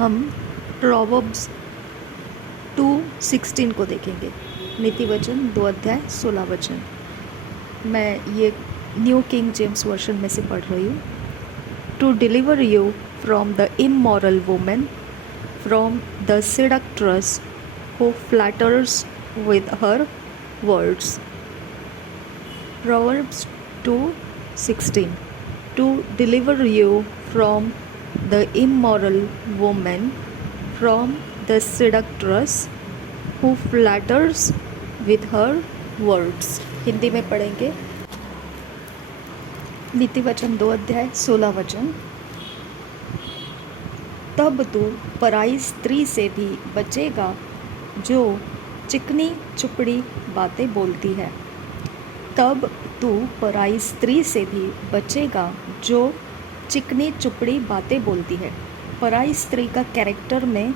हम प्रोवर्ब्स 2:16 को देखेंगे। नीति वचन 2 अध्याय 16 वचन। मैं ये न्यू किंग जेम्स वर्शन में से पढ़ रही हूँ। To deliver you from the immoral women, from the seductress who flatters with her words. Proverbs 2:16. To deliver you from the immoral woman, from the seductress who flatters with her words. Hindi में पढ़ेंगे। नीति वचन 2 अध्याय 16 वचन। तब तू पराई स्त्री से भी बचेगा जो चिकनी चुपड़ी बातें बोलती है। तब तू पराई स्त्री से भी बचेगा जो चिकनी चुपड़ी बातें बोलती है। पराई स्त्री का कैरेक्टर में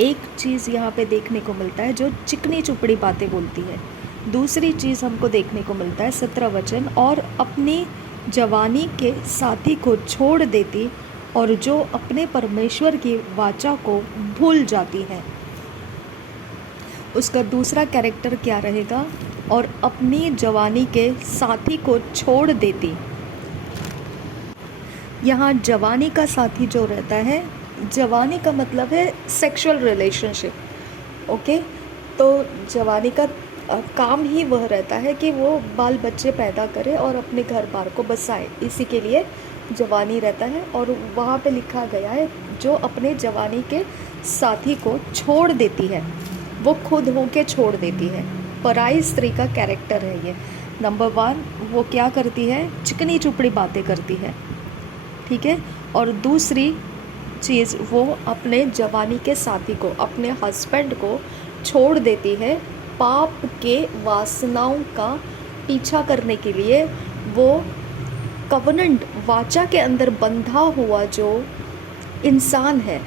एक चीज़ यहाँ पे देखने को मिलता है जो चिकनी चुपड़ी बातें बोलती है। दूसरी चीज़ हमको देखने को मिलता है 17 वचन, और अपनी जवानी के साथी को छोड़ देती और जो अपने परमेश्वर की वाचा को भूल जाती है। उसका दूसरा कैरेक्टर क्या रहेगा? और अपनी जवानी के साथी को छोड़ देती। यहाँ जवानी का साथी जो रहता है, जवानी का मतलब है सेक्सुअल रिलेशनशिप। ओके, तो जवानी का काम ही वह रहता है कि वो बाल बच्चे पैदा करे और अपने घर बार को बसाए, इसी के लिए जवानी रहता है। और वहाँ पे लिखा गया है जो अपने जवानी के साथी को छोड़ देती है, वो खुद होके छोड़ देती है। पराई स्त्री का कैरेक्टर है ये। नंबर 1, वो क्या करती है? चिकनी चुपड़ी बातें करती है, ठीक है। और दूसरी चीज़, वो अपने जवानी के साथी को, अपने हस्बैंड को छोड़ देती है पाप के वासनाओं का पीछा करने के लिए। वो कवनेंट, वाचा के अंदर बंधा हुआ जो इंसान है,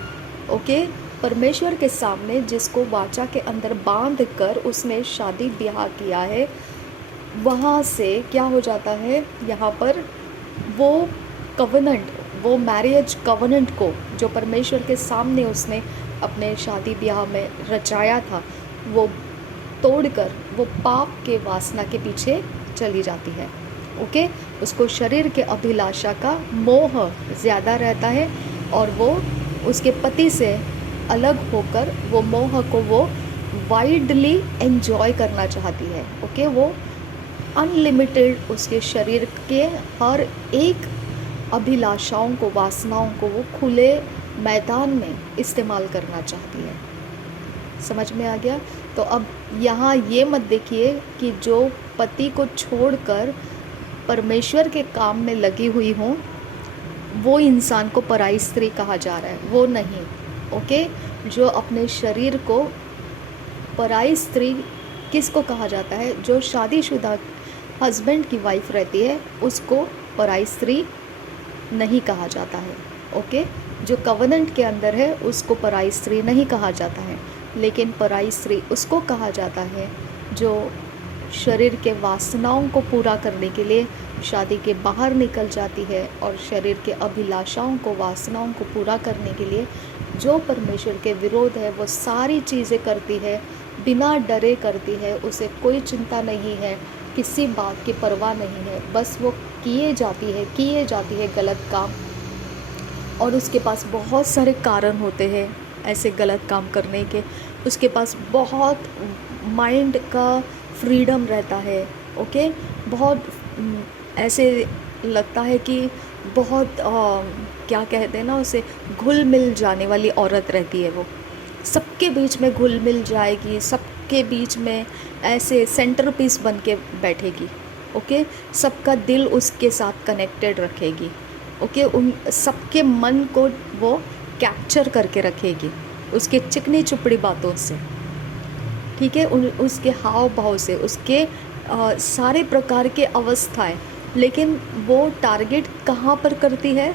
ओके, परमेश्वर के सामने जिसको वाचा के अंदर बांध कर उसने शादी ब्याह किया है, वहाँ से क्या हो जाता है? यहाँ पर वो कवनेंट, वो मैरिज कवनेंट को जो परमेश्वर के सामने उसने अपने शादी ब्याह में रचाया था, वो तोड़कर वो पाप के वासना के पीछे चली जाती है। ओके, उसको शरीर के अभिलाषा का मोह ज़्यादा रहता है और वो उसके पति से अलग होकर वो मोह को वो वाइडली एंजॉय करना चाहती है। ओके, वो अनलिमिटेड उसके शरीर के हर एक अभिलाषाओं को, वासनाओं को वो खुले मैदान में इस्तेमाल करना चाहती है। समझ में आ गया? तो अब यहाँ ये मत देखिए कि जो पति को छोड़कर परमेश्वर के काम में लगी हुई हों, वो इंसान को पराई स्त्री कहा जा रहा है, वो नहीं। ओके, जो अपने शरीर को, पराई स्त्री किसको कहा जाता है? जो शादीशुदा हस्बैंड की वाइफ रहती है, उसको पराई स्त्री नहीं कहा जाता है। ओके, जो कवनेंट के अंदर है उसको पराई स्त्री नहीं कहा जाता है। लेकिन पराई स्त्री उसको कहा जाता है जो शरीर के वासनाओं को पूरा करने के लिए शादी के बाहर निकल जाती है और शरीर के अभिलाषाओं को, वासनाओं को पूरा करने के लिए जो परमेश्वर के विरोध है वो सारी चीज़ें करती है, बिना डरे करती है। उसे कोई चिंता नहीं है, किसी बात की परवाह नहीं है, बस वो किए जाती है गलत काम। और उसके पास बहुत सारे कारण होते हैं ऐसे गलत काम करने के। उसके पास बहुत माइंड का फ्रीडम रहता है। ओके, बहुत ऐसे लगता है कि बहुत क्या कहते हैं ना, उसे घुल मिल जाने वाली औरत रहती है। वो सबके बीच में घुल मिल जाएगी, सबके बीच में ऐसे सेंटर पीस बन के बैठेगी। ओके, सबका दिल उसके साथ कनेक्टेड रखेगी। ओके, उन सबके मन को वो कैप्चर करके रखेगी उसके चिकनी चुपड़ी बातों से, ठीक है, उसके हाव भाव से, उसके सारे प्रकार के अवस्थाएं। लेकिन वो टारगेट कहाँ पर करती है?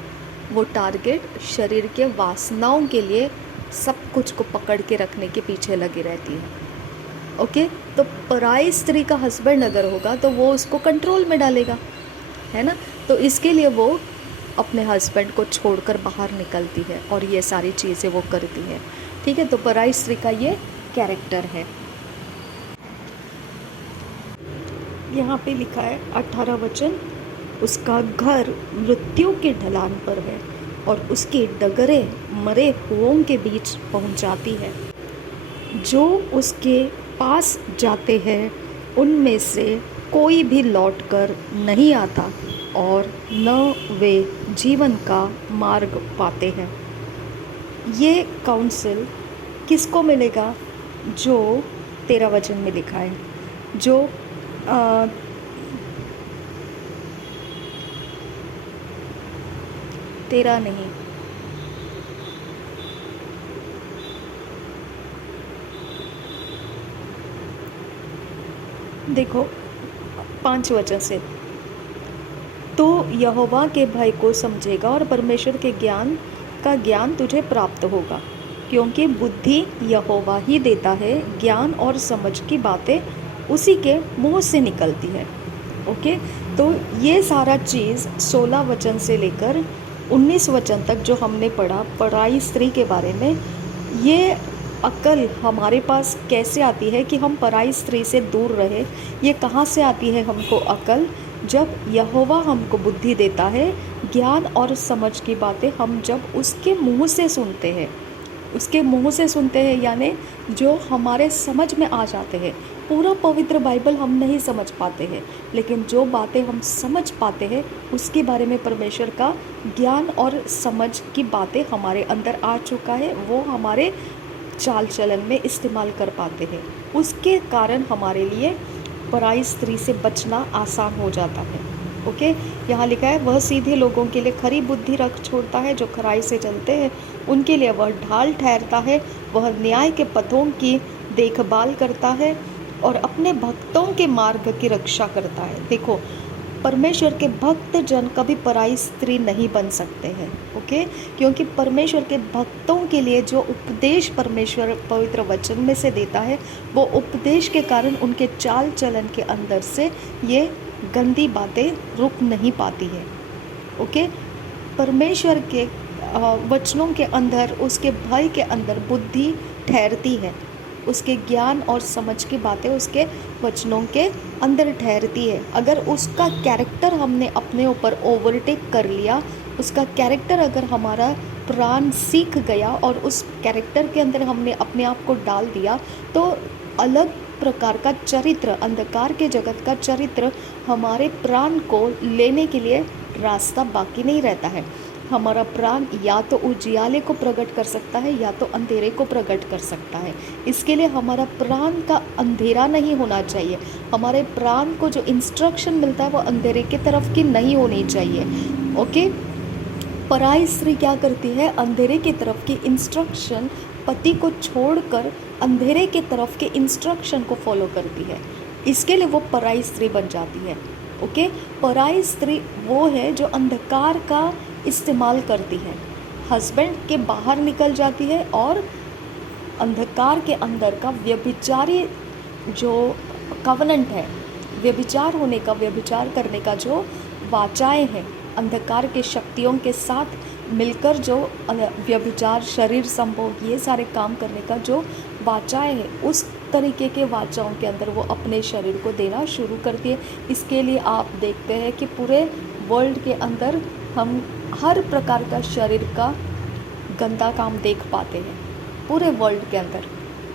वो टारगेट शरीर के वासनाओं के लिए सब कुछ को पकड़ के रखने के पीछे लगी रहती है। ओके, तो पराई स्त्री का हस्बैंड अगर होगा तो वो उसको कंट्रोल में डालेगा, है ना। तो इसके लिए वो अपने हस्बैंड को छोड़कर बाहर निकलती है और ये सारी चीज़ें वो करती है। ठीक है, तो पराई स्त्री का ये कैरेक्टर है। यहाँ पे लिखा है 18 वचन, उसका घर मृत्यु के ढलान पर है और उसकी डगरें मरे हुओं के बीच पहुँच जाती है। जो उसके पास जाते हैं उनमें से कोई भी लौटकर नहीं आता और न वे जीवन का मार्ग पाते हैं। ये काउंसिल किसको मिलेगा? जो 13 वचन में लिखा है, जो तेरा नहीं, देखो 5 वचन से, तो यहोवा के भय को समझेगा और परमेश्वर के ज्ञान का ज्ञान तुझे प्राप्त होगा, क्योंकि बुद्धि यहोवा ही देता है, ज्ञान और समझ की बातें उसी के मुंह से निकलती है। ओके, तो ये सारा चीज़ 16 वचन से लेकर 19 वचन तक जो हमने पढ़ा पराई स्त्री के बारे में, ये अक्ल हमारे पास कैसे आती है कि हम पराई स्त्री से दूर रहे। ये कहाँ से आती है हमको अक्ल? जब यहोवा हमको बुद्धि देता है, ज्ञान और समझ की बातें हम जब उसके मुंह से सुनते हैं, उसके मुंह से सुनते हैं, यानी जो हमारे समझ में आ जाते हैं। पूरा पवित्र बाइबल हम नहीं समझ पाते हैं, लेकिन जो बातें हम समझ पाते हैं उसके बारे में परमेश्वर का ज्ञान और समझ की बातें हमारे अंदर आ चुका है, वो हमारे चाल चलन में इस्तेमाल कर पाते हैं। उसके कारण हमारे लिए पराई स्त्री से बचना आसान हो जाता है। ओके, यहाँ लिखा है वह सीधे लोगों के लिए खरी बुद्धि रख छोड़ता है, जो खराई से चलते हैं उनके लिए वह ढाल ठहरता है। वह न्याय के पथों की देखभाल करता है और अपने भक्तों के मार्ग की रक्षा करता है। देखो, परमेश्वर के भक्त जन कभी पराई स्त्री नहीं बन सकते हैं। ओके, क्योंकि परमेश्वर के भक्तों के लिए जो उपदेश परमेश्वर पवित्र वचन में से देता है, वो उपदेश के कारण उनके चाल चलन के अंदर से ये गंदी बातें रुक नहीं पाती है। ओके, परमेश्वर के वचनों के अंदर, उसके भय के अंदर बुद्धि ठहरती है, उसके ज्ञान और समझ की बातें उसके वचनों के अंदर ठहरती है। अगर उसका कैरेक्टर हमने अपने ऊपर ओवरटेक कर लिया, उसका कैरेक्टर अगर हमारा प्राण सीख गया और उस कैरेक्टर के अंदर हमने अपने आप को डाल दिया, तो अलग प्रकार का चरित्र, अंधकार के जगत का चरित्र हमारे प्राण को लेने के लिए रास्ता बाकी नहीं रहता है। हमारा प्राण या तो उजियाले को प्रकट कर सकता है या तो अंधेरे को प्रकट कर सकता है। इसके लिए हमारा प्राण का अंधेरा नहीं होना चाहिए। हमारे प्राण को जो इंस्ट्रक्शन मिलता है वो अंधेरे की तरफ की नहीं होनी चाहिए। ओके, पराई स्त्री क्या करती है? अंधेरे की तरफ की इंस्ट्रक्शन, पति को छोड़कर अंधेरे की तरफ के इंस्ट्रक्शन को फॉलो करती है। इसके लिए वो पराई स्त्री बन जाती है। ओके, पराई स्त्री वो है जो अंधकार का इस्तेमाल करती है, हस्बैंड के बाहर निकल जाती है और अंधकार के अंदर का व्यभिचारी जो कवनेंट है, व्यभिचार होने का, व्यभिचार करने का जो वाचाएं हैं, अंधकार के शक्तियों के साथ मिलकर जो व्यभिचार, शरीर संभोग, ये सारे काम करने का जो वाचाएं हैं, उस तरीके के वाचाओं के अंदर वो अपने शरीर को देना शुरू करती है। इसके लिए आप देखते हैं कि पूरे वर्ल्ड के अंदर हम हर प्रकार का शरीर का गंदा काम देख पाते हैं, पूरे वर्ल्ड के अंदर।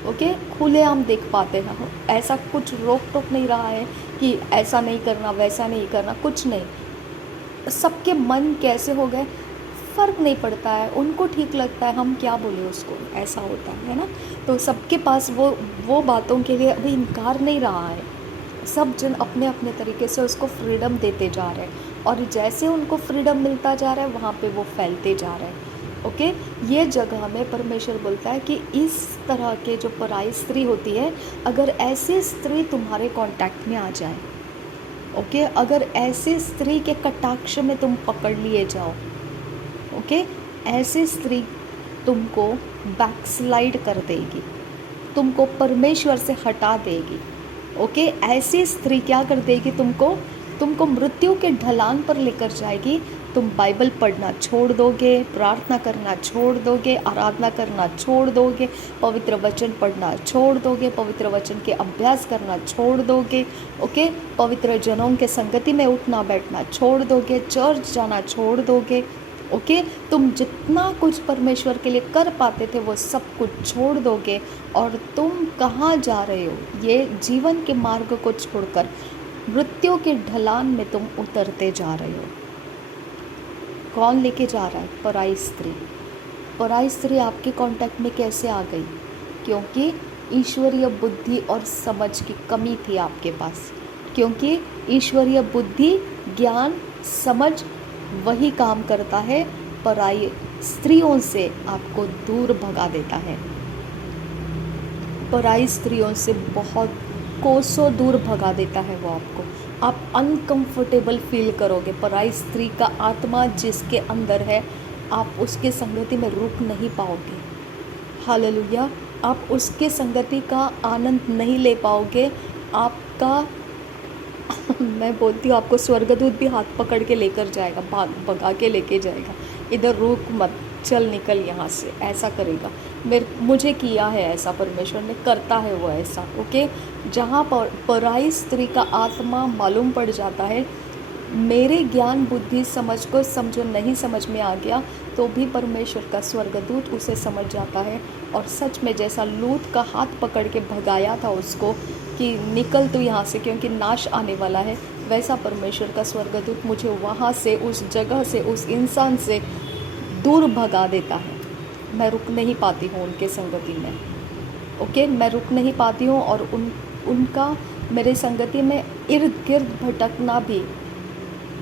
ओके, खुलेआम देख पाते हैं। ऐसा कुछ रोक टोक नहीं रहा है कि ऐसा नहीं करना, वैसा नहीं करना, कुछ नहीं। सबके मन कैसे हो गए फ़र्क नहीं पड़ता है, उनको ठीक लगता है, हम क्या बोले उसको, ऐसा होता है ना। तो सबके पास वो बातों के लिए अभी इनकार नहीं रहा है। सब जन अपने अपने तरीके से उसको फ्रीडम देते जा रहे हैं और जैसे उनको फ्रीडम मिलता जा रहा है वहाँ पे वो फैलते जा रहे हैं। ओके, ये जगह में परमेश्वर बोलता है कि इस तरह के जो पराई स्त्री होती है, अगर ऐसी स्त्री तुम्हारे कांटेक्ट में आ जाए, ओके, अगर ऐसी स्त्री के कटाक्ष में तुम पकड़ लिए जाओ, ओके, ऐसी स्त्री तुमको बैकस्लाइड कर देगी, तुमको परमेश्वर से हटा देगी। ओके, ऐसी स्त्री क्या कर देगी? तुमको मृत्यु के ढलान पर लेकर जाएगी, तुम बाइबल पढ़ना छोड़ दोगे, प्रार्थना करना छोड़ दोगे, आराधना करना छोड़ दोगे, पवित्र वचन पढ़ना छोड़ दोगे, पवित्र वचन के अभ्यास करना छोड़ दोगे, ओके, पवित्र जनों के संगति में उठना बैठना छोड़ दोगे, चर्च जाना छोड़ दोगे, ओके, तुम जितना कुछ परमेश्वर के लिए कर पाते थे वो सब कुछ छोड़ दोगे और तुम कहाँ जा रहे हो? ये जीवन के मार्ग को छोड़कर मृत्यु के ढलान में तुम उतरते जा रहे हो। कौन लेके जा रहा है? पराई स्त्री। पराई स्त्री आपके कांटेक्ट में कैसे आ गई? क्योंकि ईश्वरीय बुद्धि और समझ की कमी थी आपके पास। क्योंकि ईश्वरीय बुद्धि, ज्ञान, समझ वही काम करता है, पराई स्त्रियों से आपको दूर भगा देता है। पराई स्त्रियों से बहुत कोसों दूर भगा देता है वो आपको। आप अनकंफर्टेबल फील करोगे। पराई स्त्री का आत्मा जिसके अंदर है, आप उसके संगति में रुक नहीं पाओगे। हालेलुया। आप उसके संगति का आनंद नहीं ले पाओगे। आपका मैं बोलती हूँ आपको स्वर्गदूत भी हाथ पकड़ के लेकर जाएगा, भगा के लेके जाएगा, इधर रुक मत, चल निकल यहाँ से, ऐसा करेगा। मुझे किया है ऐसा, परमेश्वर ने करता है वो ऐसा, ओके। जहाँ पर पराई स्त्री का आत्मा मालूम पड़ जाता है, मेरे ज्ञान बुद्धि समझ को समझो नहीं समझ में आ गया तो भी परमेश्वर का स्वर्गदूत उसे समझ जाता है और सच में जैसा लूत का हाथ पकड़ के भगाया था उसको कि निकल तो यहाँ से क्योंकि नाश आने वाला है, वैसा परमेश्वर का स्वर्गदूत मुझे वहाँ से, उस जगह से, उस इंसान से दूर भगा देता है। मैं रुक नहीं पाती हूँ उनके संगति में, ओके, मैं रुक नहीं पाती हूँ और उनका मेरे संगति में इर्द गिर्द भटकना भी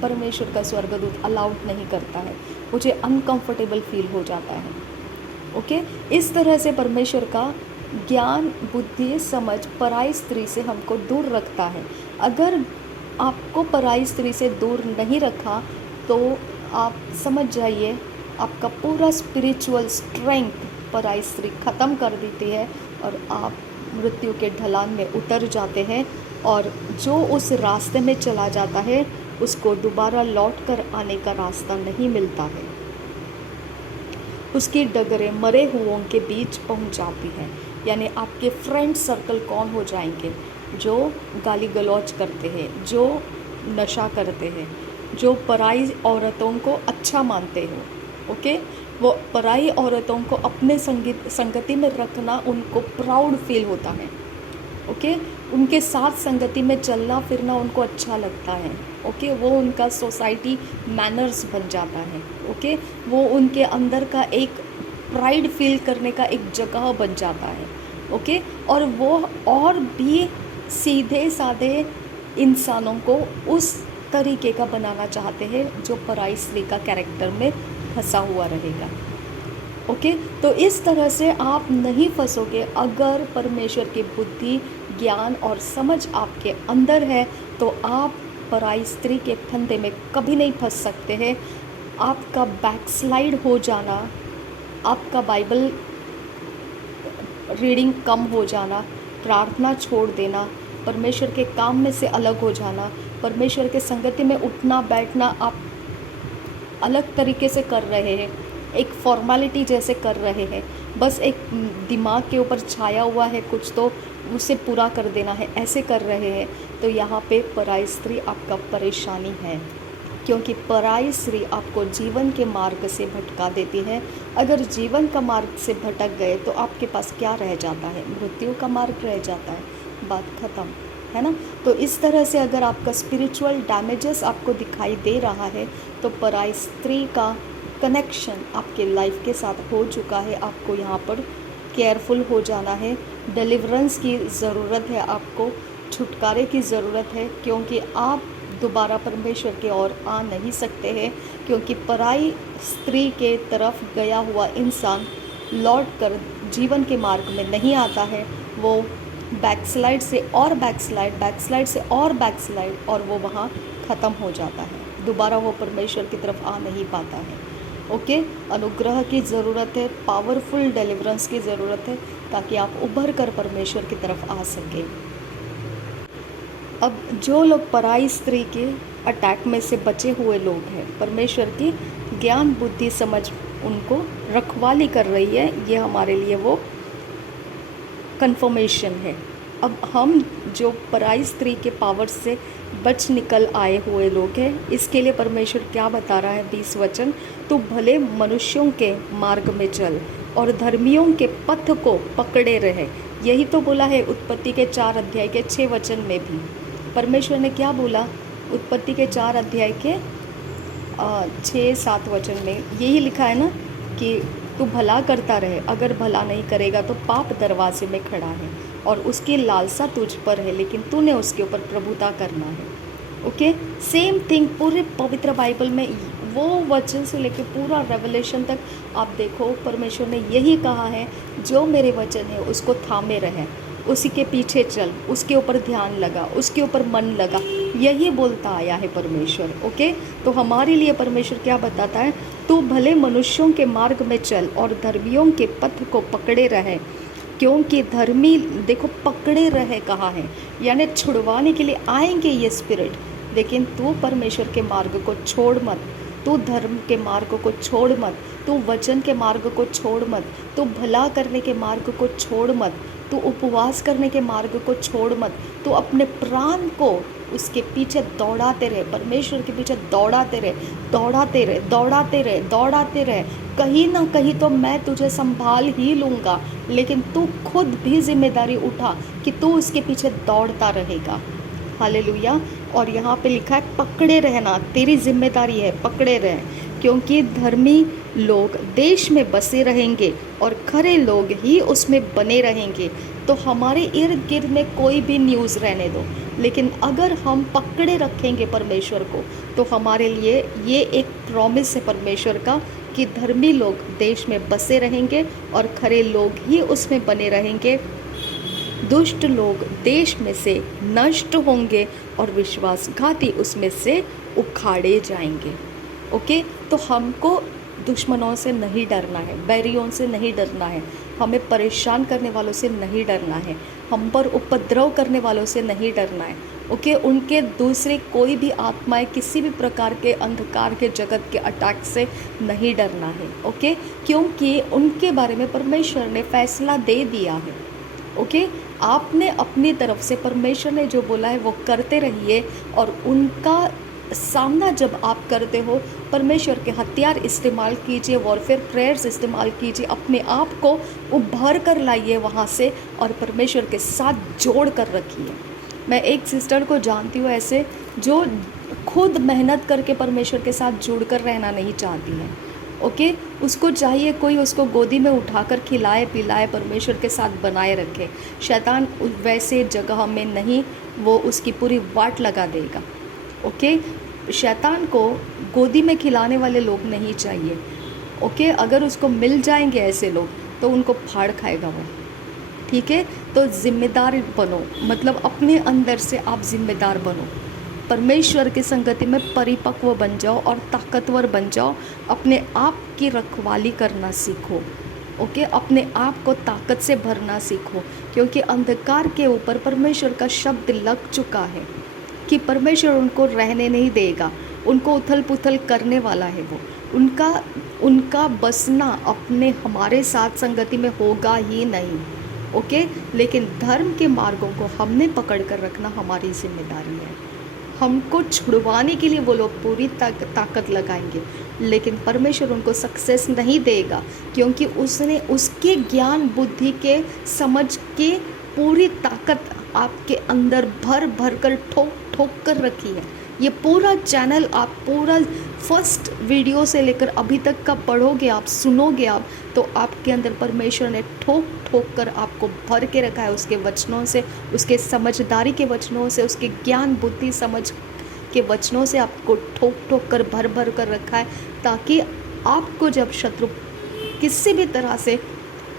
परमेश्वर का स्वर्गदूत अलाउड नहीं करता है। मुझे अनकंफर्टेबल फील हो जाता है, ओके। इस तरह से परमेश्वर का ज्ञान बुद्धि समझ पराई स्त्री से हमको दूर रखता है। अगर आपको पराई स्त्री से दूर नहीं रखा तो आप समझ जाइए आपका पूरा स्पिरिचुअल स्ट्रेंथ पराई स्त्री ख़त्म कर देती है और आप मृत्यु के ढलान में उतर जाते हैं और जो उस रास्ते में चला जाता है उसको दोबारा लौट कर आने का रास्ता नहीं मिलता है। उसकी डगरें मरे हुओं के बीच पहुंच जाती हैं। यानी आपके फ्रेंड सर्कल कौन हो जाएंगे? जो गाली गलौज करते हैं, जो नशा करते हैं, जो पराई औरतों को अच्छा मानते हो, ओके। वो पराई औरतों को अपने संगति में रखना उनको प्राउड फील होता है, ओके। उनके साथ संगति में चलना फिरना उनको अच्छा लगता है, ओके। वो उनका सोसाइटी मैनर्स बन जाता है, ओके। वो उनके अंदर का एक प्राइड फील करने का एक जगह बन जाता है, ओके। और वो और भी सीधे साधे इंसानों को उस तरीके का बनाना चाहते हैं जो पराई स्त्री का कैरेक्टर में फंसा हुआ रहेगा, ओके। तो इस तरह से आप नहीं फंसोगे। अगर परमेश्वर की बुद्धि, ज्ञान और समझ आपके अंदर है तो आप पराई स्त्री के फंदे में कभी नहीं फंस सकते हैं। आपका बैकस्लाइड हो जाना, आपका बाइबल रीडिंग कम हो जाना, प्रार्थना छोड़ देना, परमेश्वर के काम में से अलग हो जाना, परमेश्वर के संगति में उठना बैठना आप अलग तरीके से कर रहे हैं, एक फॉर्मेलिटी जैसे कर रहे हैं, बस एक दिमाग के ऊपर छाया हुआ है कुछ तो उसे पूरा कर देना है, ऐसे कर रहे हैं, तो यहाँ पे पराई स्त्री आपका परेशानी है। क्योंकि पराई स्त्री आपको जीवन के मार्ग से भटका देती है। अगर जीवन का मार्ग से भटक गए तो आपके पास क्या रह जाता है? मृत्यु का मार्ग रह जाता है, बात ख़त्म, है ना। तो इस तरह से अगर आपका स्पिरिचुअल डैमेजेस आपको दिखाई दे रहा है तो पराई स्त्री का कनेक्शन आपके लाइफ के साथ हो चुका है। आपको यहाँ पर केयरफुल हो जाना है। डिलीवरेंस की ज़रूरत है, आपको छुटकारे की ज़रूरत है, क्योंकि आप दोबारा परमेश्वर के ओर आ नहीं सकते हैं। क्योंकि पराई स्त्री के तरफ गया हुआ इंसान लौट कर जीवन के मार्ग में नहीं आता है। वो बैकस्लाइड से और बैकस्लाइड से और बैकस्लाइड और वो वहाँ ख़त्म हो जाता है। दोबारा वो परमेश्वर की तरफ आ नहीं पाता है, ओके। अनुग्रह की ज़रूरत है, पावरफुल डिलीवरेंस की ज़रूरत है ताकि आप उभर कर परमेश्वर की तरफ आ सकें। अब जो लोग पराई स्त्री के अटैक में से बचे हुए लोग हैं, परमेश्वर की ज्ञान बुद्धि समझ उनको रखवाली कर रही है, ये हमारे लिए वो कंफर्मेशन है। अब हम जो पराई स्त्री के पावर से बच निकल आए हुए लोग हैं, इसके लिए परमेश्वर क्या बता रहा है 20 वचन, तो भले मनुष्यों के मार्ग में चल और धर्मियों के पथ को पकड़े रहे। यही तो बोला है उत्पत्ति के 4 अध्याय के 6 वचन में भी। परमेश्वर ने क्या बोला उत्पत्ति के 4 अध्याय के 6-7 वचन में? यही लिखा है ना कि तू भला करता रहे, अगर भला नहीं करेगा तो पाप दरवाजे में खड़ा है और उसकी लालसा तुझ पर है, लेकिन तूने उसके ऊपर प्रभुता करना है। ओके, सेम थिंग पूरे पवित्र बाइबल में, वो वचन से लेकर पूरा रेवलेशन तक आप देखो, परमेश्वर ने यही कहा है, जो मेरे वचन है उसको थामे रहे, उसी के पीछे चल, उसके ऊपर ध्यान लगा, उसके ऊपर मन लगा, यही बोलता आया है परमेश्वर। ओके, तो हमारे लिए परमेश्वर क्या बताता है, तू भले मनुष्यों के मार्ग में चल और धर्मियों के पथ को पकड़े रहे, क्योंकि धर्मी, देखो पकड़े रहे कहा है, यानी छुड़वाने के लिए आएंगे ये स्पिरिट, लेकिन तू परमेश्वर के मार्ग को छोड़ मत, तू धर्म के मार्ग को छोड़ मत, तू वचन के मार्ग को छोड़ मत, तू भला करने के मार्ग को छोड़ मत, तू उपवास करने के मार्ग को छोड़ मत, तू अपने प्राण को उसके पीछे दौड़ाते रहे, परमेश्वर के पीछे दौड़ाते रहे, दौड़ाते रहे, दौड़ाते रहे, दौड़ाते रहे। कहीं ना कहीं तो मैं तुझे संभाल ही लूँगा, लेकिन तू खुद भी जिम्मेदारी उठा कि तू उसके पीछे दौड़ता रहेगा। हालेलुया। और यहाँ पे लिखा है पकड़े रहना, तेरी जिम्मेदारी है, पकड़े रहे, क्योंकि धर्मी लोग देश में बसे रहेंगे और खरे लोग ही उसमें बने रहेंगे। तो हमारे इर्द गिर्द में कोई भी न्यूज़ रहने दो, लेकिन अगर हम पकड़े रखेंगे परमेश्वर को, तो हमारे लिए ये एक प्रॉमिस है परमेश्वर का कि धर्मी लोग देश में बसे रहेंगे और खरे लोग ही उसमें बने रहेंगे। दुष्ट लोग देश में से नष्ट होंगे और विश्वासघाती उसमें से उखाड़े जाएंगे। ओके, तो हमको दुश्मनों से नहीं डरना है, बैरियों से नहीं डरना है, हमें परेशान करने वालों से नहीं डरना है, हम पर उपद्रव करने वालों से नहीं डरना है। ओके, उनके दूसरे कोई भी आत्माएं किसी भी प्रकार के अंधकार के जगत के अटैक से नहीं डरना है। ओके, क्योंकि उनके बारे में परमेश्वर ने फैसला दे दिया है। ओके, आपने अपनी तरफ से परमेश्वर ने जो बोला है वो करते रहिए, और उनका सामना जब आप करते हो, परमेश्वर के हथियार इस्तेमाल कीजिए, वॉरफेयर प्रेयर्स इस्तेमाल कीजिए, अपने आप को उभर कर लाइए वहाँ से और परमेश्वर के साथ जोड़ कर रखिए। मैं एक सिस्टर को जानती हूँ ऐसे, जो खुद मेहनत करके परमेश्वर के साथ जुड़ कर रहना नहीं चाहती है। ओके, उसको चाहिए कोई उसको गोदी में उठाकर खिलाए पिलाए, परमेश्वर के साथ बनाए रखे। शैतान वैसे जगह में नहीं, वो उसकी पूरी वाट लगा देगा। ओके, शैतान को गोदी में खिलाने वाले लोग नहीं चाहिए। ओके, अगर उसको मिल जाएंगे ऐसे लोग तो उनको फाड़ खाएगा वो। ठीक है, तो जिम्मेदार बनो, मतलब अपने अंदर से आप जिम्मेदार बनो, परमेश्वर की संगति में परिपक्व बन जाओ और ताकतवर बन जाओ, अपने आप की रखवाली करना सीखो। ओके, अपने आप को ताकत से भरना सीखो, क्योंकि अंधकार के ऊपर परमेश्वर का शब्द लग चुका है कि परमेश्वर उनको रहने नहीं देगा, उनको उथल पुथल करने वाला है वो, उनका बसना अपने हमारे साथ संगति में होगा ही नहीं। ओके, लेकिन धर्म के मार्गों को हमने पकड़ कर रखना हमारी जिम्मेदारी है। हमको छुड़वाने के लिए वो लोग पूरी ताकत लगाएंगे, लेकिन परमेश्वर उनको सक्सेस नहीं देगा, क्योंकि उसने उसके ज्ञान बुद्धि के समझ के पूरी ताकत आपके अंदर भर भर कर ठोक ठोक कर रखी है। ये पूरा चैनल आप पूरा फर्स्ट वीडियो से लेकर अभी तक का पढ़ोगे, आप सुनोगे आप, तो आपके अंदर परमेश्वर ने ठोक ठोक कर आपको भर के रखा है उसके वचनों से, उसके समझदारी के वचनों से, उसके ज्ञान बुद्धि समझ के वचनों से आपको ठोक ठोक कर भर भर कर रखा है, ताकि आपको जब शत्रु किसी भी तरह से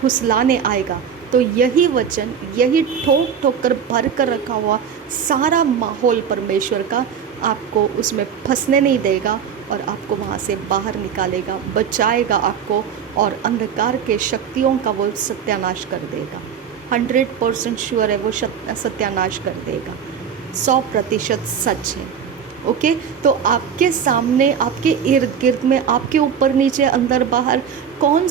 फुसलाने आएगा तो यही वचन, यही ठोक ठोक कर भर कर रखा हुआ सारा माहौल परमेश्वर का आपको उसमें फंसने नहीं देगा और आपको वहाँ से बाहर निकालेगा, बचाएगा आपको, और अंधकार के शक्तियों का वो सत्यानाश कर देगा। 100% श्योर है वो सत्यानाश कर देगा। 100% सच है। ओके, तो आपके सामने, आपके इर्द गिर्द में, आपके ऊपर नीचे, अंदर बाहर, कौन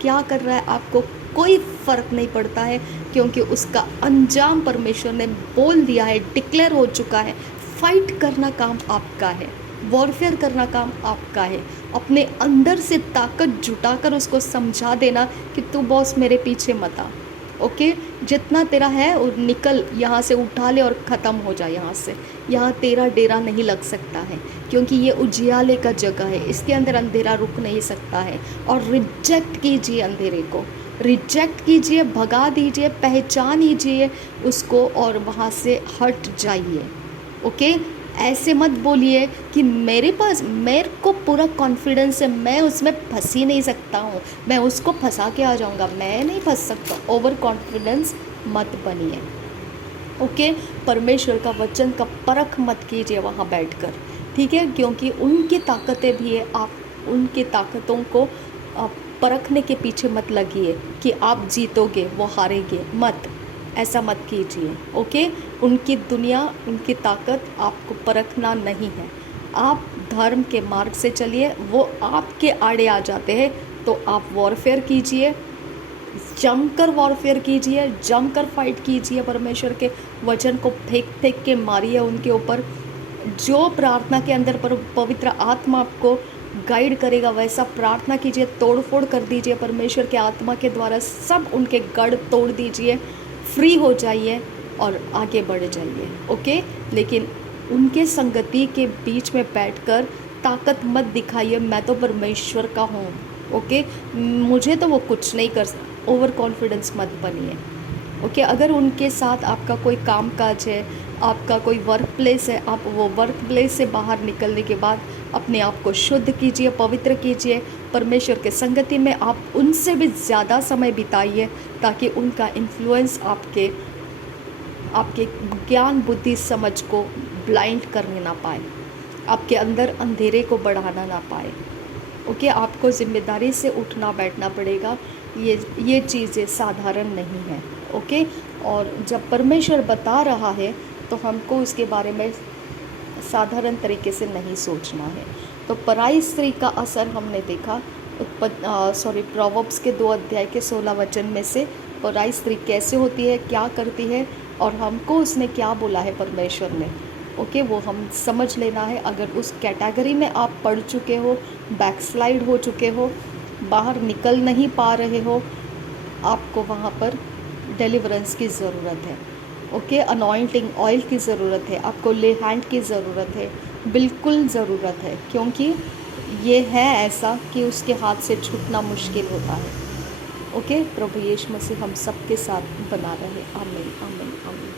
क्या कर रहा है आपको कोई फ़र्क नहीं पड़ता है, क्योंकि उसका अंजाम परमेश्वर ने बोल दिया है, डिक्लेयर हो चुका है। फाइट करना काम आपका है, वॉरफेयर करना काम आपका है। अपने अंदर से ताकत जुटाकर उसको समझा देना कि तू बॉस मेरे पीछे मत आ। ओके, जितना तेरा है वो निकल यहाँ से, उठा ले और ख़त्म हो जा यहाँ से। यहाँ तेरा डेरा नहीं लग सकता है, क्योंकि ये उजियाले का जगह है, इसके अंदर अंधेरा रुक नहीं सकता है। और रिजेक्ट कीजिए अंधेरे को, रिजेक्ट कीजिए, भगा दीजिए, पहचान लीजिए उसको और वहाँ से हट जाइए। ओके, ऐसे मत बोलिए कि मेरे को पूरा कॉन्फिडेंस है, मैं उसमें फंस ही नहीं सकता हूँ, मैं उसको फंसा के आ जाऊँगा, मैं नहीं फंस सकता। ओवर कॉन्फिडेंस मत बनिए। ओके, परमेश्वर का वचन का परख मत कीजिए वहाँ बैठकर, ठीक है, क्योंकि उनकी ताकतें भी है। आप उनकी ताकतों को परखने के पीछे मत लगिए कि आप जीतोगे वो हारेंगे, मत, ऐसा मत कीजिए। ओके, उनकी दुनिया, उनकी ताकत आपको परखना नहीं है। आप धर्म के मार्ग से चलिए, वो आपके आड़े आ जाते हैं तो आप वॉरफेयर कीजिए, जमकर वॉरफेयर कीजिए, जमकर फाइट कीजिए। परमेश्वर के वचन को फेंक के मारिए उनके ऊपर। जो प्रार्थना के अंदर पर पवित्र आत्मा आपको गाइड करेगा वैसा प्रार्थना कीजिए, तोड़ फोड़ कर दीजिए परमेश्वर के आत्मा के द्वारा, सब उनके गढ़ तोड़ दीजिए, फ्री हो जाइए और आगे बढ़ जाइए। ओके, लेकिन उनके संगति के बीच में बैठकर ताकत मत दिखाइए, मैं तो परमेश्वर का हूँ। ओके, मुझे तो वो कुछ नहीं कर, ओवर कॉन्फिडेंस मत बनिए। ओके, अगर उनके साथ आपका कोई काम काज है, आपका कोई वर्क प्लेस है, आप वो वर्क प्लेस से बाहर निकलने के बाद अपने आप को शुद्ध कीजिए, पवित्र कीजिए, परमेश्वर के संगति में आप उनसे भी ज़्यादा समय बिताइए, ताकि उनका इन्फ्लुएंस आपके ज्ञान, बुद्धि, समझ को ब्लाइंड करने ना पाए, आपके अंदर अंधेरे को बढ़ाना ना पाए। ओके, आपको ज़िम्मेदारी से उठना बैठना पड़ेगा, ये चीज़ें साधारण नहीं है। ओके, और जब परमेश्वर बता रहा है तो हमको उसके बारे में साधारण तरीके से नहीं सोचना है। तो पराई स्त्री का असर हमने देखा प्रोवर्ब्स के 2 अध्याय के 16 वचन में से, पराई स्त्री कैसे होती है, क्या करती है, और हमको उसने क्या बोला है परमेश्वर ने। ओके, वो हम समझ लेना है। अगर उस कैटेगरी में आप पढ़ चुके हो, बैकस्लाइड हो चुके हो, बाहर निकल नहीं पा रहे हो, आपको वहाँ पर डिलीवरेंस की ज़रूरत है। ओके, अनॉइंटिंग ऑयल की ज़रूरत है, आपको ले हैंड की ज़रूरत है, बिल्कुल ज़रूरत है, क्योंकि ये है ऐसा कि उसके हाथ से छूटना मुश्किल होता है। ओके, प्रभु यीशु मसीह हम सबके साथ बना रहे। आमीन, आमीन, आमीन।